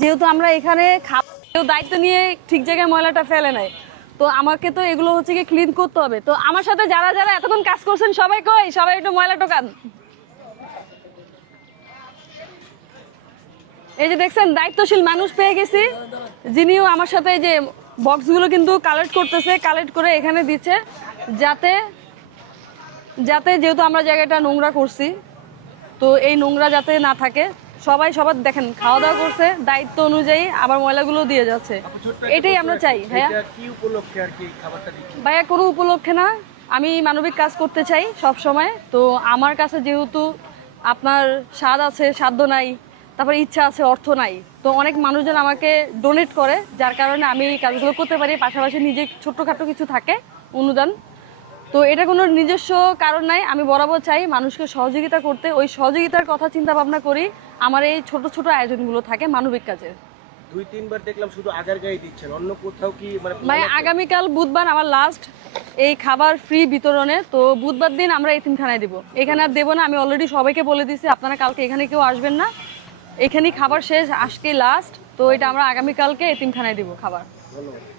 যেহেতু আমরা এখানে দায়িত্ব নিয়ে ঠিক জায়গায় ময়লাটা ফেলে নাই, তো আমাকে তো এগুলো হচ্ছে কি ক্লিন করতে হবে। তো আমার সাথে যারা যারা এতক্ষণ কাজ করছেন সবাই কই, সবাই একটু ময়লা টোকান। এই যে দেখছেন দায়িত্বশীল মানুষ পেয়ে গেছি, যিনিও আমার সাথে এই যে বক্সগুলো কিন্তু কালেক্ট করতেছে, কালেক্ট করে এখানে দিচ্ছে, যাতে যাতে যেহেতু আমরা জায়গাটা নোংরা করছি, তো এই নোংরা যাতে না থাকে। সবাই সবার দেখেন খাওয়া দাওয়া করছে দায়িত্ব অনুযায়ী, আবার ময়লাগুলো দিয়ে যাচ্ছে। এটাই আমরা চাই ভাইয়া। ভাইয়া কোনো উপলক্ষে না, আমি মানবিক কাজ করতে চাই সব সময়। তো আমার কাছে যেহেতু আপনার স্বাদ আছে, সাধ্য নাই, তারপর ইচ্ছা আছে, অর্থ নাই, তো অনেক মানুষজন আমাকে ডোনেট করে, যার কারণে আমি এই কাজগুলো করতে পারি। পাশাপাশি নিজে ছোট্টখাটো কিছু থাকে অনুদান, তো এটা কোনো নিজস্ব কারণ নাই। আমি বরাবর চাই মানুষকে সহযোগিতা করতে, ওই সহযোগিতার কথা চিন্তা ভাবনা করি আমার এই ছোট ছোট আয়োজনগুলো থাকে মানবিক কাজের। 2-3 বার দেখলাম শুধু আগারগাঁয়ে দিচ্ছেন, অন্য কোথাও কি ভাই আগামীকাল বুধবার আমার লাস্ট এই খাবার ফ্রি বিতরণে, তো বুধবার দিন আমরা এতিমখানায় দিব। এখানে আর দেবো না, আমি অলরেডি সবাইকে বলে দিয়েছি আপনারা কালকে এখানে কেউ আসবেন না, এখানেই খাবার শেষ, আজকে লাস্ট। তো এটা আমরা আগামীকালকে এতিমখানায় দিব খাবার। ধন্যবাদ।